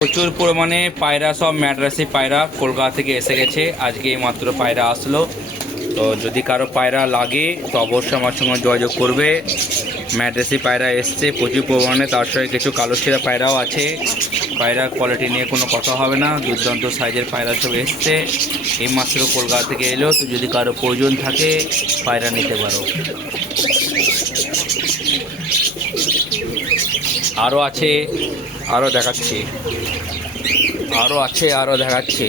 প্রচুর পরিমাণে পায়রা, সব ম্যাড্রাসি পায়রা কলকাতা থেকে এসে গেছে। আজকে মাত্র পায়রা আসলো। তো যদি কারো পায়রা লাগে তো অবশ্যই আমার সঙ্গে যোগাযোগ করবে। ম্যাড্রাসি পায়রা এসছে প্রচুর পরিমাণে, তার সঙ্গে কিছু কালো শিরা পায়রাও আছে। পায়রার কোয়ালিটি নিয়ে কোনো কথা হবে না, দুর্দান্ত সাইজের পায়রা সব এসছে। এই মাত্র কলকাতা থেকে এলো। তো যদি কারো প্রয়োজন থাকে পায়রা নিতে পারো। আরও আছে, আরও দেখাচ্ছি, আরও দেখাচ্ছি।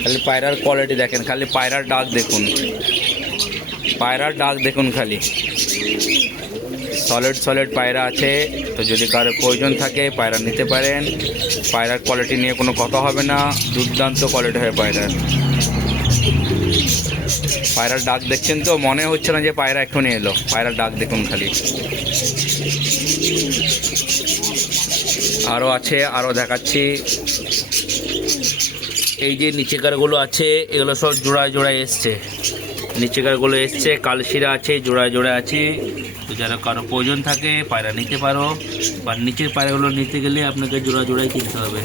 খালি পায়রার কোয়ালিটি দেখেন, খালি পায়রার ডাক দেখুন, পায়রার ডাক দেখুন খালি। সলিড পায়রা আছে। তো যদি কারো প্রয়োজন থাকে পায়রা নিতে পারেন। পায়রার কোয়ালিটি নিয়ে কোনো কথা হবে না, দুর্দান্ত কোয়ালিটি হয় পায়রার। পায়রার ডাক দেখছেন তো, মনে হচ্ছে না যে পায়রা এখনই এলো। পায়রার ডাক দেখুন খালি। আরও আছে, আরও দেখাচ্ছি। এই যে নিচেকারগুলো আছে এগুলো সব জোড়ায় এসছে। নিচেকারগুলো এসছে, কালশিরা আছে, জোড়ায় আছে। তো যারা কারো প্রয়োজন থাকে পায়রা নিতে পারো। বা নিচের পায়রাগুলো নিতে গেলে আপনাকে জোড়ায় কিনতে হবে।